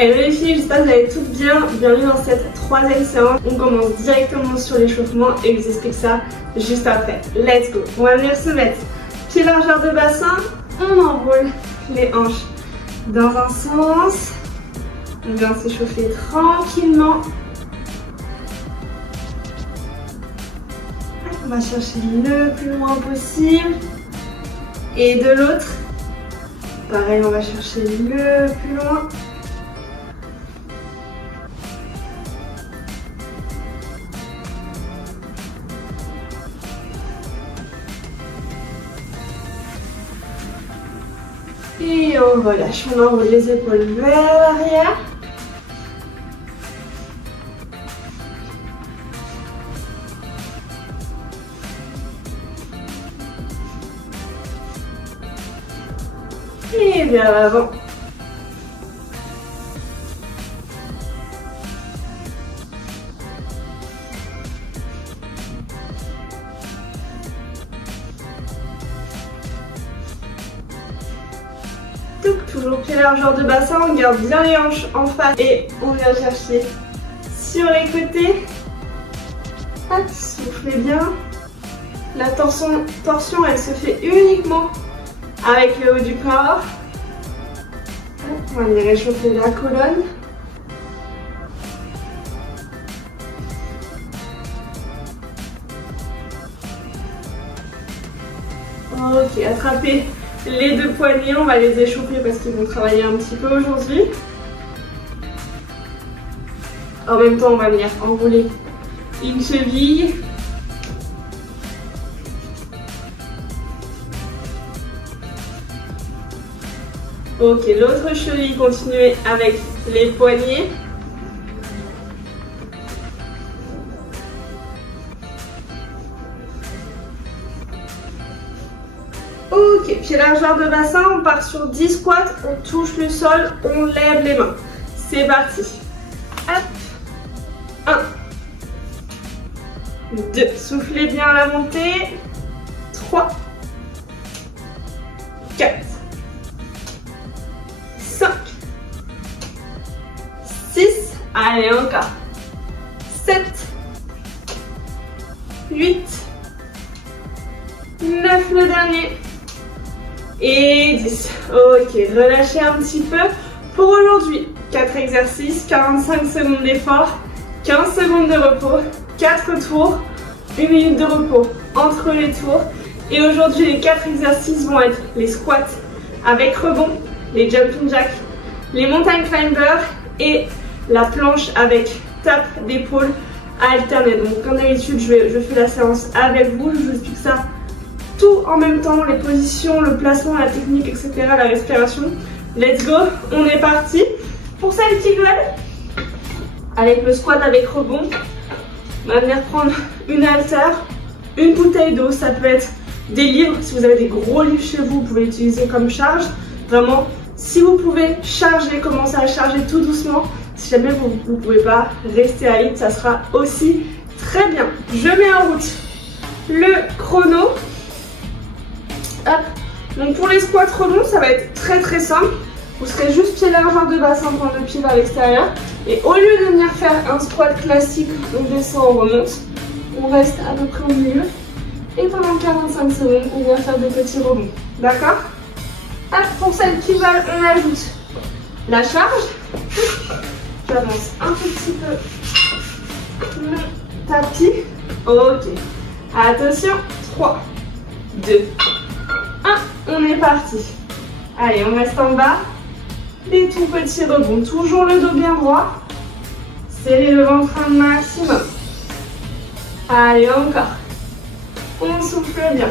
Hello les filles, j'espère que vous allez toutes bien. Bienvenue dans cette troisième séance. On commence directement sur l'échauffement et je vous explique ça juste après. Let's go. On va venir se mettre pied largeur de bassin. On enroule les hanches dans un sens. On vient s'échauffer tranquillement. On va chercher le plus loin possible. Et de l'autre, pareil, on va chercher le plus loin. Et on relâche, on enroule les épaules vers l'arrière. Et vers l'avant. Toujours pied largeur de bassin, on garde bien les hanches en face et on vient chercher sur les côtés. Hop, soufflez bien. La torsion elle se fait uniquement avec le haut du corps. On va venir réchauffer la colonne. Ok, attrapez les deux poignets, on va les échauffer parce qu'ils vont travailler un petit peu aujourd'hui. En même temps, on va venir enrouler une cheville. Ok, l'autre cheville, continuez avec les poignets. Ok, pied largeur de bassin, on part sur 10 squats, on touche le sol, on lève les mains. C'est parti. Hop. 1. 2. Soufflez bien la montée. 3. 4. 5. 6. Allez, encore. 7. 8. 9 le dernier. Et 10. Ok, relâchez un petit peu. Pour aujourd'hui, 4 exercices, 45 secondes d'effort, 15 secondes de repos, 4 tours, 1 minute de repos entre les tours. Et aujourd'hui, les 4 exercices vont être les squats avec rebond, les jumping jacks, les mountain climbers et la planche avec tape d'épaule alternée. Donc comme d'habitude, je fais la séance avec vous, je vous explique ça tout en même temps, les positions, le placement, la technique, etc., la respiration. Let's go, on est parti. Pour celles qui veulent, avec le squat avec rebond, on va venir prendre une haltère, une bouteille d'eau, ça peut être des livres. Si vous avez des gros livres chez vous, vous pouvez l'utiliser comme charge. Vraiment, si vous pouvez charger, commencez à charger tout doucement. Si jamais vous ne pouvez pas rester à hit, ça sera aussi très bien. Je mets en route le chrono. Hop. Donc pour les squats rebonds, ça va être très simple. Vous serez juste pied largeur de bassin, point de pied vers l'extérieur. Et au lieu de venir faire un squat classique, on descend, on remonte. On reste à peu près au milieu. Et pendant 45 secondes, on vient faire des petits rebonds. D'accord? Hop, pour celles qui veulent, on ajoute la charge. J'avance un tout petit peu mon tapis. Ok. Attention. 3, 2, 1, on est parti. Allez, on reste en bas. Des tout petits rebonds. Toujours le dos bien droit. Serrez le ventre un maximum. Allez, encore. On souffle bien.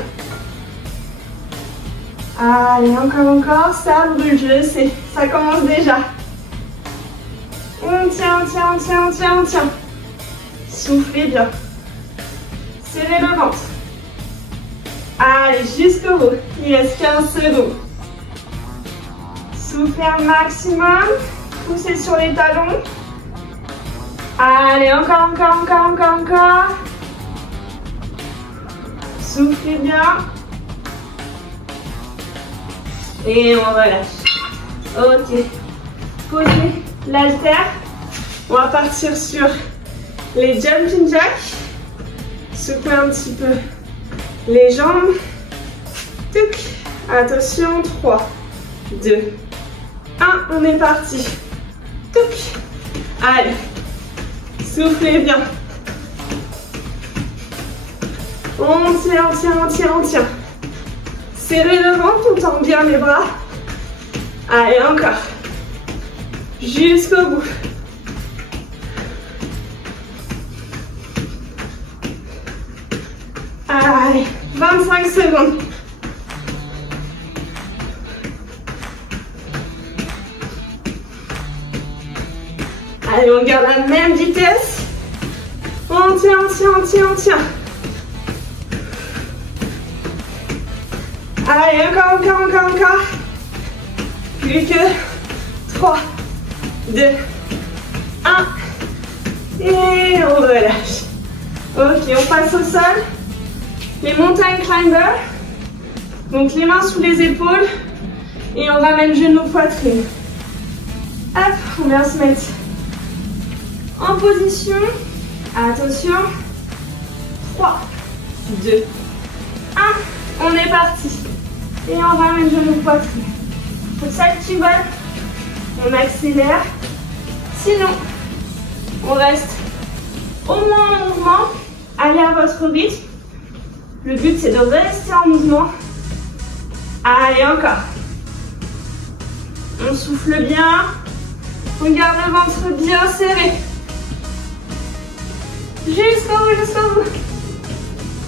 Allez, encore. Ça brûle, je le sais. Ça commence déjà. On tient. Soufflez bien. Serrez le ventre. Allez, jusqu'au bout. Il reste 15 secondes. Soufflez un maximum. Poussez sur les talons. Allez, encore. Soufflez bien. Et on relâche. Ok. Posez l'haltère. On va partir sur les jumping jacks. Secouer un petit peu les jambes. Tuc. Attention, 3, 2, 1. On est parti. Tuc. Allez. Soufflez bien. On tient, on tient, on tient, on tient. Serrez le ventre, on tend bien les bras. Allez, encore. Jusqu'au bout. Allez, 25 secondes. Allez, on garde la même vitesse. On tient, on tient, on tient, on tient. Allez, encore, encore, encore, encore. Plus que 3, 2, 1. Et on relâche. Ok, on passe au sol. Les mountain climbers. Donc les mains sous les épaules. Et on ramène genoux, poitrine. Hop, on vient se mettre en position. Attention. 3, 2, 1. On est parti. Et on ramène genoux, poitrine. Pour ça que tu voles, on accélère. Sinon, on reste au moins en mouvement. Allez à votre rythme. Le but, c'est de rester en mouvement. Allez, encore. On souffle bien. On garde le ventre bien serré. Jusqu'au bout, jusqu'au bout.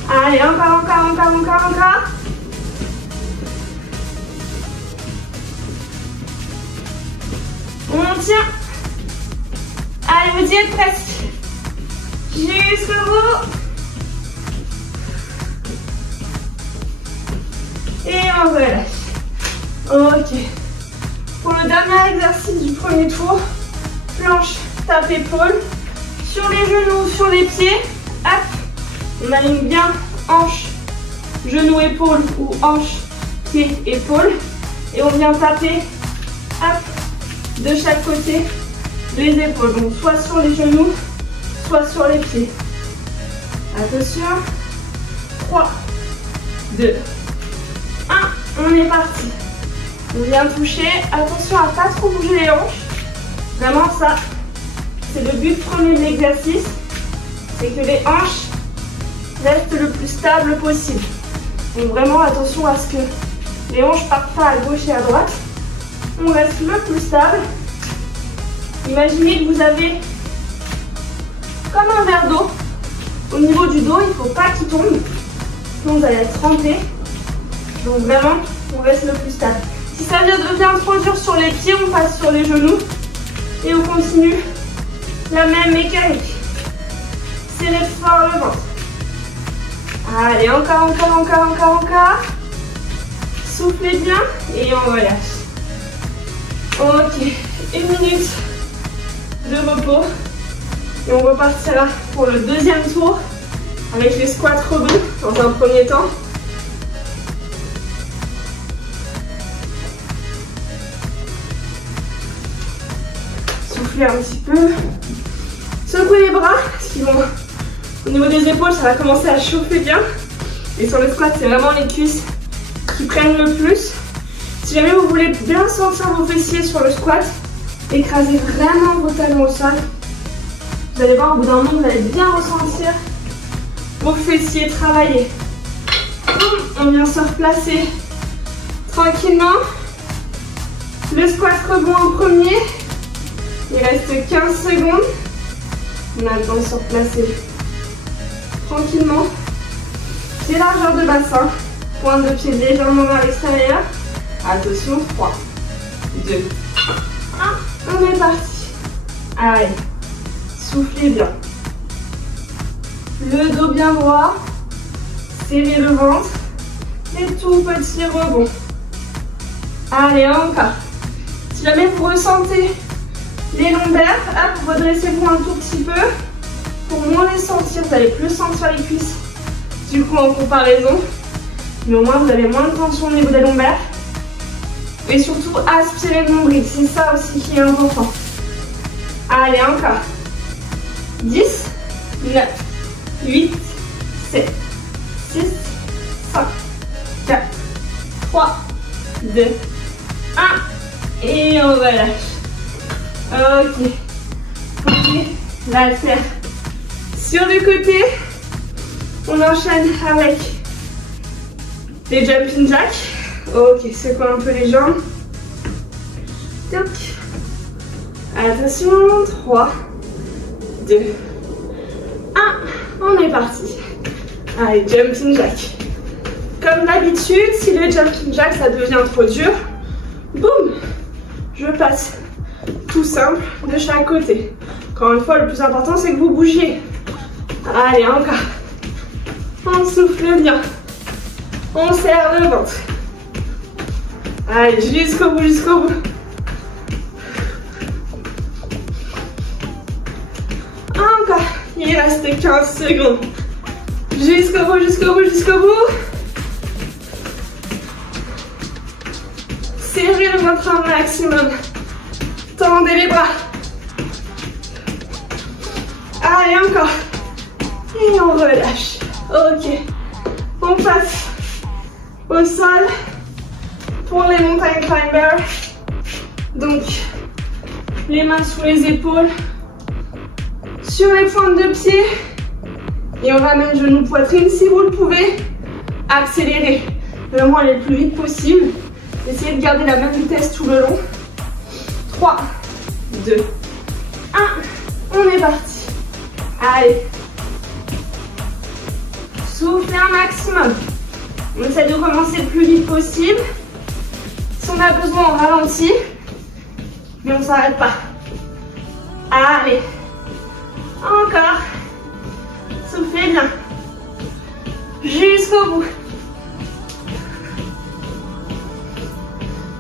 Allez, encore, encore, encore, encore, encore. On tient. Allez, vous y êtes presque. Jusqu'au bout. Et on relâche. Ok. Pour le dernier exercice du premier tour, planche, tape épaule. Sur les genoux, sur les pieds. Hop. On aligne bien hanche, genou, épaule ou hanche, pied, épaule. Et on vient taper. Hop. De chaque côté les épaules. Donc soit sur les genoux, soit sur les pieds. Attention. 3, 2, 1. On est parti. On vient toucher. Attention à ne pas trop bouger les hanches. Vraiment ça, c'est le but premier de l'exercice. C'est que les hanches restent le plus stable possible. Donc vraiment attention à ce que les hanches ne partent pas à gauche et à droite. On reste le plus stable. Imaginez que vous avez comme un verre d'eau. Au niveau du dos, il ne faut pas qu'il tombe. Sinon vous allez être trempé. Donc vraiment, on reste le plus stable. Si ça devient trop dur sur les pieds, on passe sur les genoux. Et on continue la même mécanique. Serrez fort le ventre. Allez, encore, encore, encore, encore, encore. Soufflez bien et on relâche. Ok, 1 minute de repos. Et on repartira pour le deuxième tour avec les squats rebonds dans un premier temps. Soufflez un petit peu. Secouez les bras, parce qu'ils vont, au niveau des épaules, ça va commencer à chauffer bien. Et sur le squat, c'est vraiment les cuisses qui prennent le plus. Si jamais vous voulez bien sentir vos fessiers sur le squat, écrasez vraiment vos talons au sol. Vous allez voir, au bout d'un moment, vous allez bien ressentir vos fessiers travailler. On vient se replacer tranquillement. Le squat rebond en premier. Il reste 15 secondes. On a le temps de se replacer tranquillement. Pied largeur de bassin. Pointe de pied légèrement vers l'extérieur. Attention, 3, 2, 1. On est parti. Allez. Soufflez bien. Le dos bien droit. Serrez le ventre. Et tout petit rebond. Allez, encore. Si jamais vous ressentez les lombaires, hop, redressez-vous un tout petit peu. Pour moins les sentir, vous allez plus sentir les cuisses. Du coup, en comparaison. Mais au moins, vous avez moins de tension au niveau des lombaires. Et surtout, aspirez le nombril. C'est ça aussi qui est important. Allez, encore. 10, 9, 8, 7, 6, 5, 4, 3, 2, 1. Et on relâche. Ok. Ok. L'haltère sur le côté. On enchaîne avec les jumping jacks. Ok, secoue un peu les jambes. Toc. Attention, 3, 2, 1. On est parti. Allez, jumping jack. Comme d'habitude, si le jumping jack ça devient trop dur, boum, je passe tout simple de chaque côté. Encore une fois, le plus important c'est que vous bougiez. Allez, encore. On souffle bien. On serre le ventre. Allez, jusqu'au bout, jusqu'au bout. Encore. Il reste 15 secondes. Jusqu'au bout, jusqu'au bout, jusqu'au bout. Serrez le ventre un maximum. Tendez les bras. Allez, encore. Et on relâche. Ok. On passe au sol pour les mountain climbers. Donc, les mains sous les épaules, sur les pointes de pied. Et on ramène genou poitrine. Si vous le pouvez, accélérez. Vraiment aller le plus vite possible. Essayez de garder la même vitesse tout le long. 3, 2, 1. On est parti. Allez. Soufflez un maximum. On essaie de commencer le plus vite possible. Si on a besoin, on ralentit. Mais on ne s'arrête pas. Allez. Encore. Soufflez bien. Jusqu'au bout.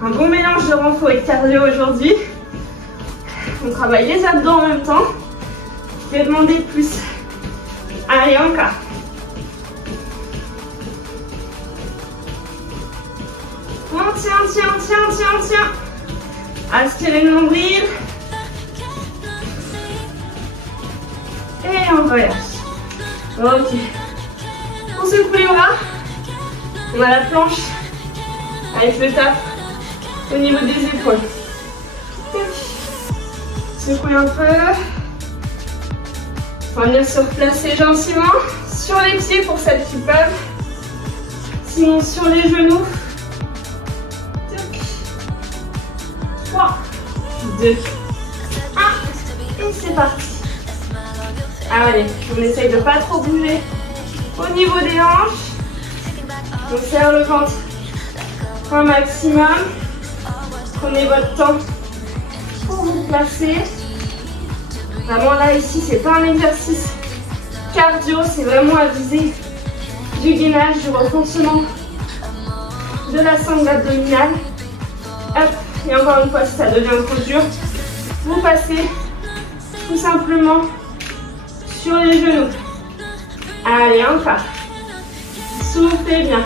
Un bon mélange de renfort et de cardio aujourd'hui. On travaille les abdos en même temps. Je vais demander plus. Allez, encore. On tient. Aspirez le nombril. Et on relâche. Ok. On secoue les bras. On a la planche avec le tap au niveau des épaules. Secouez un peu. On va venir se replacer gentiment sur les pieds pour celles qui peuvent. Sinon sur les genoux. 3, 2, 1. Et c'est parti. Allez, on essaye de ne pas trop bouger au niveau des hanches. On serre le ventre un maximum. Prenez votre temps pour vous placer. Vraiment là, ici, c'est pas un exercice cardio, c'est vraiment à viser du gainage, du renforcement de la sangle abdominale. Hop, et encore une fois, si ça devient trop dur, vous passez tout simplement sur les genoux. Allez, encore. Soufflez bien.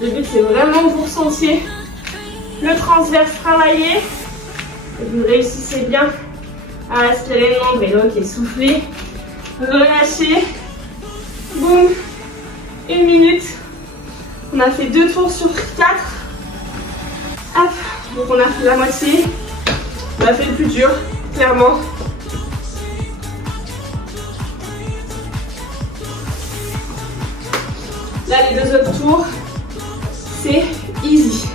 Le but, c'est vraiment que vous ressentiez le transverse travailler. Et vous réussissez bien à aspirer le nombril. Ok, soufflez. Relâchez. Boum. 1 minute. On a fait 2 tours sur 4. Hop. Donc on a fait la moitié. On a fait le plus dur, clairement. Là, les 2 autres tours, c'est easy.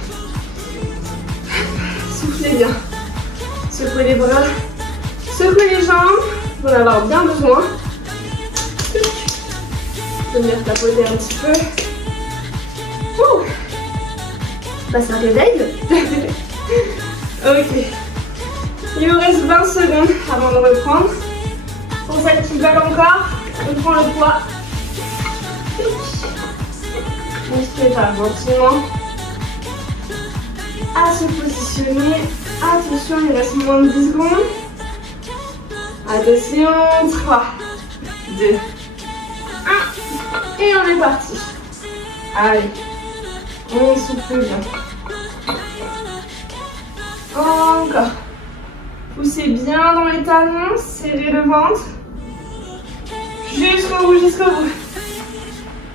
Soufflez bien. Secouez les bras. Secouez les jambes. Vous en avez bien besoin. Venir tapoter un petit peu. Ouh. Bah, ça réveille. Ok. Il vous reste 20 secondes avant de reprendre. Pour celles qui veulent encore, on prend le poids. On se prépare gentiment à se positionner. Attention, il reste moins de 10 secondes. Attention, 3, 2, 1. Et on est parti. Allez, on souffle bien. Encore. Poussez bien dans les talons, serrez le ventre. Jusqu'au bout, jusqu'au bout.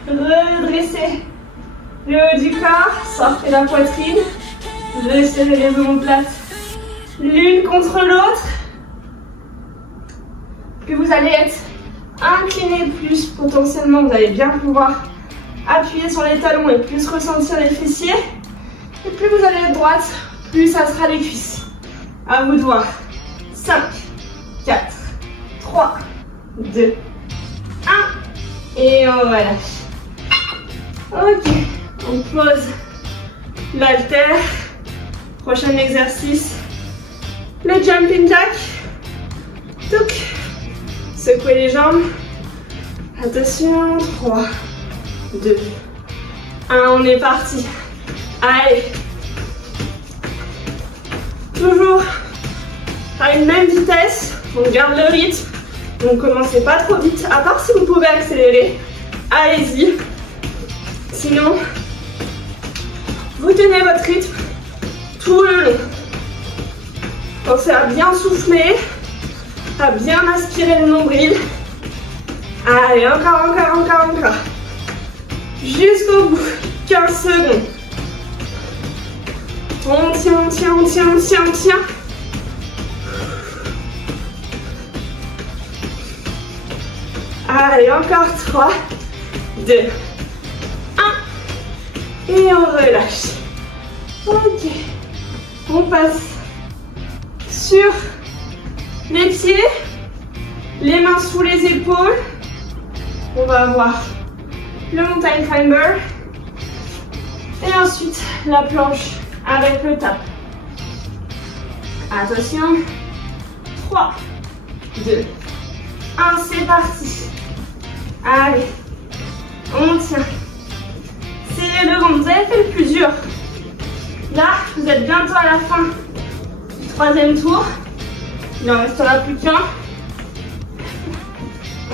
Redressez le haut du corps, sortez la poitrine. Resserrez les omoplates l'une contre l'autre. Puis vous allez être incliné plus potentiellement. Vous allez bien pouvoir appuyer sur les talons et plus ressentir les fessiers. Et plus vous allez être droite, plus ça sera les cuisses. À vous de voir. 5, 4, 3, 2, 1. Et on relâche. Ok, on pose l'haltère. Prochain exercice, le jumping jack. Touc. Secouez les jambes. Attention, 3, 2, 1, on est parti. Allez. Toujours à une même vitesse, on garde le rythme. Donc commencez pas trop vite, à part si vous pouvez accélérer. Allez-y. Sinon, vous tenez votre rythme tout le long. Pensez à bien souffler, à bien aspirer le nombril. Allez, encore. Jusqu'au bout. 15 secondes. On tient. Allez, encore 3, 2, 1. Et on relâche. Ok. On passe sur les pieds, les mains sous les épaules. On va avoir le mountain climber. Et ensuite, la planche avec le tap. Attention. 3, 2, 1, c'est parti. Allez, on tient. Serrez le ventre, vous avez fait le plus dur. Là, vous êtes bientôt à la fin du troisième tour. Il n'en restera plus qu'un.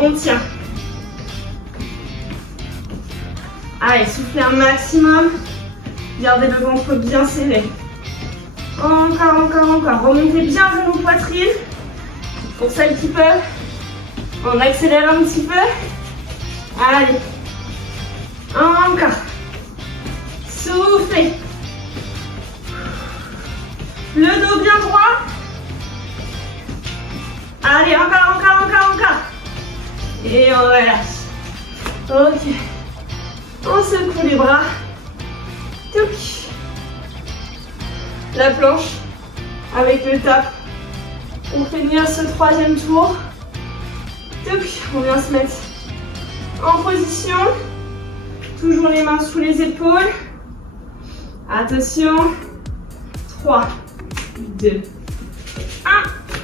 On tient. Allez, soufflez un maximum. Gardez le ventre bien serré. Encore. Remontez bien genou poitrine. Pour celles qui peuvent, on accélère un petit peu. Allez. Encore. Soufflez. Le dos bien droit. Allez, encore. Et on relâche. Ok. On secoue les bras. Touc. La planche avec le tap. On finit ce troisième tour. Touc. On vient se mettre en position. Toujours les mains sous les épaules. Attention. 3, 2,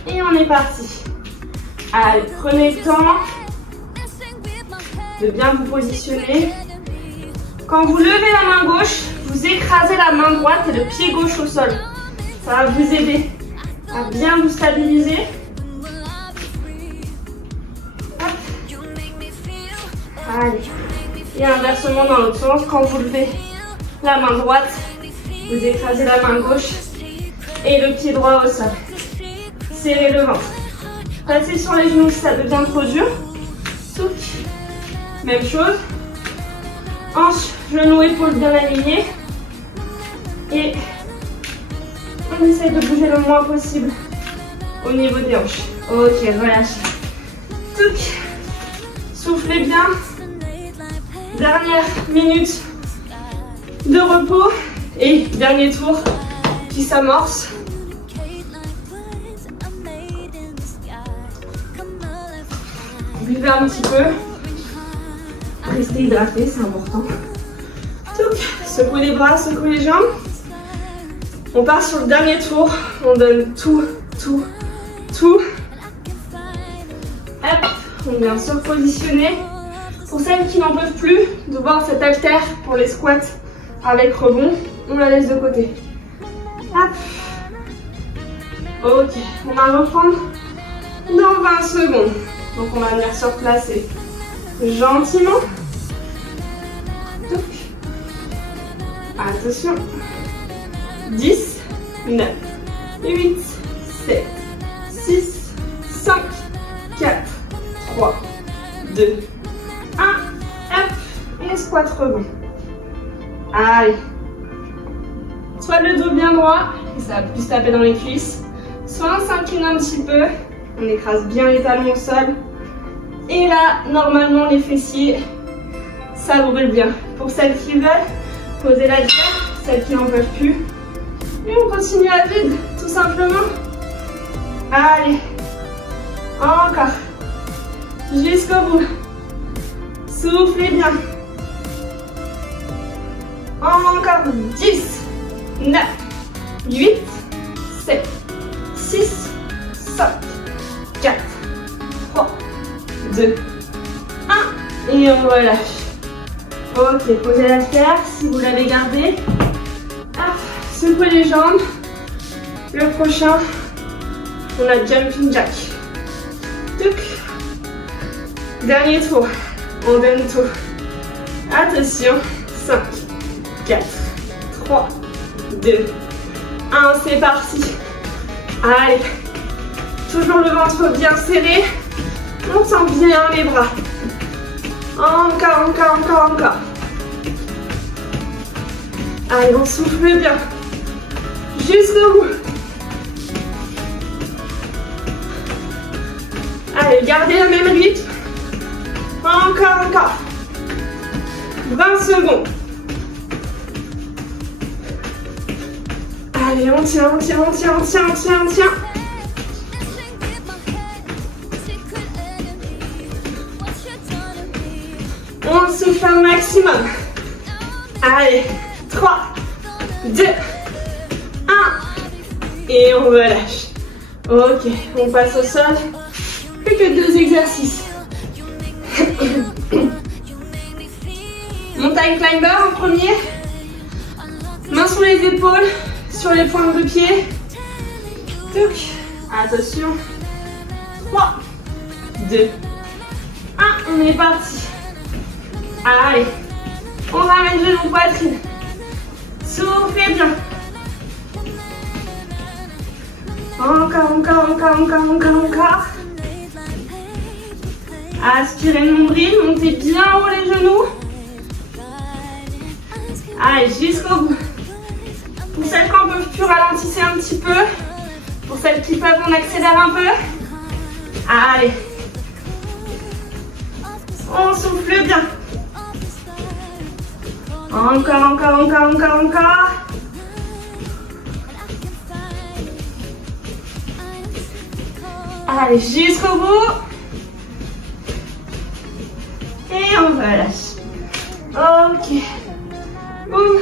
1. Et on est parti. Allez, prenez le temps de bien vous positionner. Quand vous levez la main gauche, vous écrasez la main droite et le pied gauche au sol. Ça va vous aider à bien vous stabiliser. Hop. Allez. Et inversement dans l'autre sens, quand vous levez la main droite, vous écrasez la main gauche et le pied droit au sol. Serrez le ventre. Passez sur les genoux si ça devient trop dur. Souc. Même chose. Hanches, genoux, épaules bien alignés. Et on essaye de bouger le moins possible au niveau des hanches. Ok, relâchez. Touc. Soufflez bien. Dernière minute de repos. Et dernier tour qui s'amorce. Buvez un petit peu. Restez hydraté, c'est important. Touc. Secouez les bras, secouez les jambes. On part sur le dernier tour. On donne tout. Hop, on vient se repositionner. Pour celles qui n'en peuvent plus de voir cette haltère pour les squats avec rebond, on la laisse de côté. Hop. Ok, on va reprendre dans 20 secondes. Donc on va venir se replacer gentiment. Touc. Attention. 10, 9, 8, 7, 2, 1, hop, et squat rebond. Allez. Soit le dos bien droit, et ça va plus taper dans les cuisses, soit on s'incline un petit peu, on écrase bien les talons au sol. Et là, normalement, les fessiers, ça brûle bien. Pour celles qui veulent, posez la terre, celles qui n'en peuvent plus. Et on continue à vide, tout simplement. Allez. Encore. Jusqu'au bout. Soufflez bien. Encore 10, 9, 8, 7, 6, 5, 4, 3, 2, 1. Et on relâche. Ok, posez la terre si vous l'avez gardée. Secouez les jambes. Le prochain, on a jumping jack. Tuc. Dernier tour. On donne tout. Attention. 5, 4, 3, 2, 1. C'est parti. Allez. Toujours le ventre bien serré. On tend bien les bras. Encore. Allez, on souffle bien. Jusqu'au bout. Allez, gardez le même rythme. Encore. 20 secondes. Allez, on tient. On souffle un maximum. Allez, 3, 2, 1. Et on relâche. Ok, on passe au sol. Plus que 2 exercices. Mountain climber en premier. Mains sur les épaules, sur les pointes de pied. Attention. 3, 2, 1. On est parti. Allez. On ramène genou, poitrine. Soufflez bien. Encore. Aspirez le nombril, montez bien haut les genoux. Allez, jusqu'au bout. Pour celles qui n'en peuvent plus, ralentissez un petit peu. Pour celles qui peuvent, on accélère un peu. Allez. On souffle bien. Encore. Allez, jusqu'au bout. Et on relâche. Ok. Boum.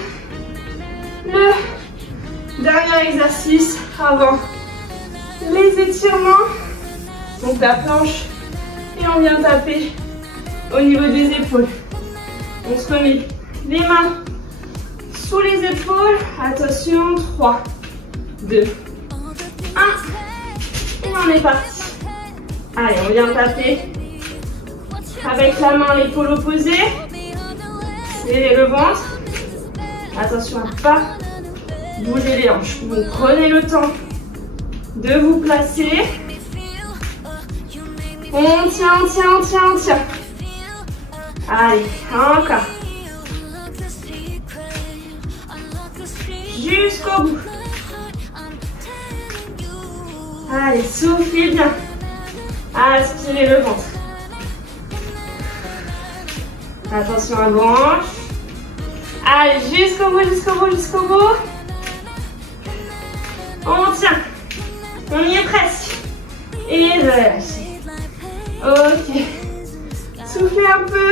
Le dernier exercice avant les étirements. Donc la planche. Et on vient taper au niveau des épaules. On se remet les mains sous les épaules. Attention, 3, 2, 1. Et on est parti. Allez, on vient taper avec la main l'épaule opposée. Serrez le ventre. Attention à ne pas bouger les hanches. Donc prenez le temps de vous placer. On tient. Allez, encore. Jusqu'au bout. Allez, soufflez bien. Aspirez le ventre. Attention à branche. Allez, jusqu'au bout. On tient. On y est presque. Et relâchez. Ok. Soufflez un peu.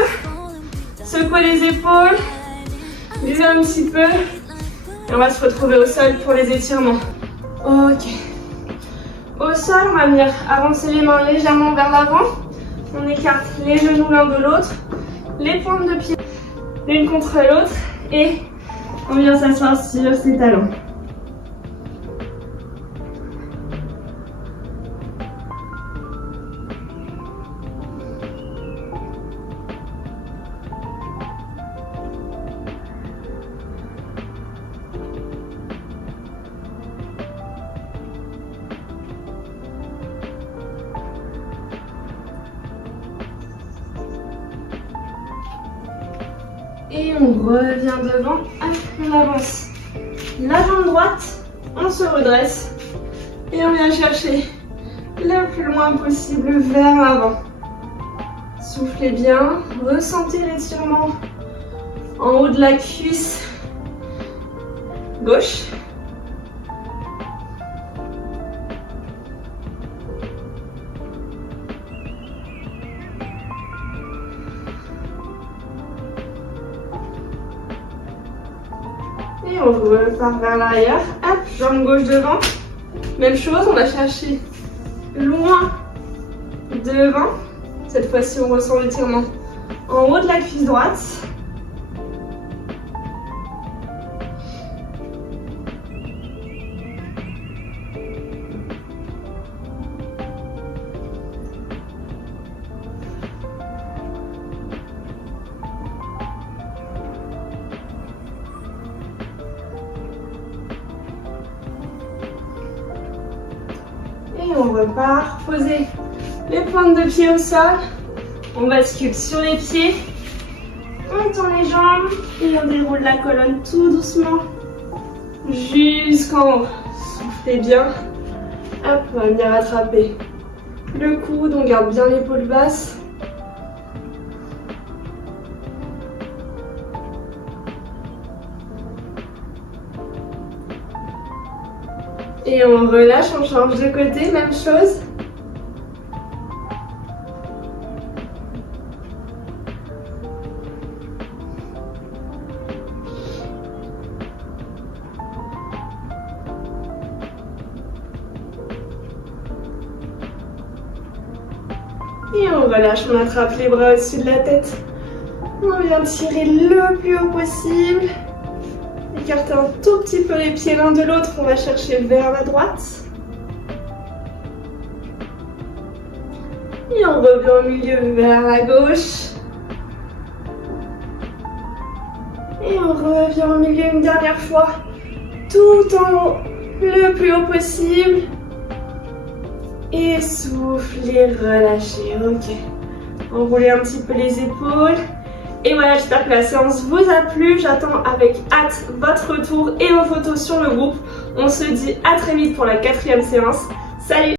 Secouez les épaules. Buvez un petit peu. Et on va se retrouver au sol pour les étirements. Ok. Au sol, on va venir avancer les mains légèrement vers l'avant. On écarte les genoux l'un de l'autre. Les pointes de pied l'une contre l'autre. Et on vient s'asseoir sur ses talons. Et on revient devant. Hop, on avance la jambe droite, on se redresse et on vient chercher le plus loin possible vers l'avant. Soufflez bien, ressentez l'étirement en haut de la cuisse gauche. Et on repart vers l'arrière. Hop, jambe gauche devant. Même chose, on va chercher loin devant. Cette fois-ci, on ressent l'étirement en haut de la cuisse droite. Et on repart, posez les pointes de pied au sol, on bascule sur les pieds, on tend les jambes et on déroule la colonne tout doucement jusqu'en haut. Soufflez bien, hop, on va venir rattraper le coude, on garde bien l'épaule basse. Et on relâche, on change de côté, même chose. Et on relâche, on attrape les bras au-dessus de la tête. On vient tirer le plus haut possible. Écartez un tout petit peu les pieds l'un de l'autre, on va chercher vers la droite. Et on revient au milieu vers la gauche. Et on revient au milieu une dernière fois, tout en haut, le plus haut possible. Et soufflez, relâchez, ok. Enroulez un petit peu les épaules. Et voilà, j'espère que la séance vous a plu. J'attends avec hâte votre retour et vos photos sur le groupe. On se dit à très vite pour la 4e séance. Salut!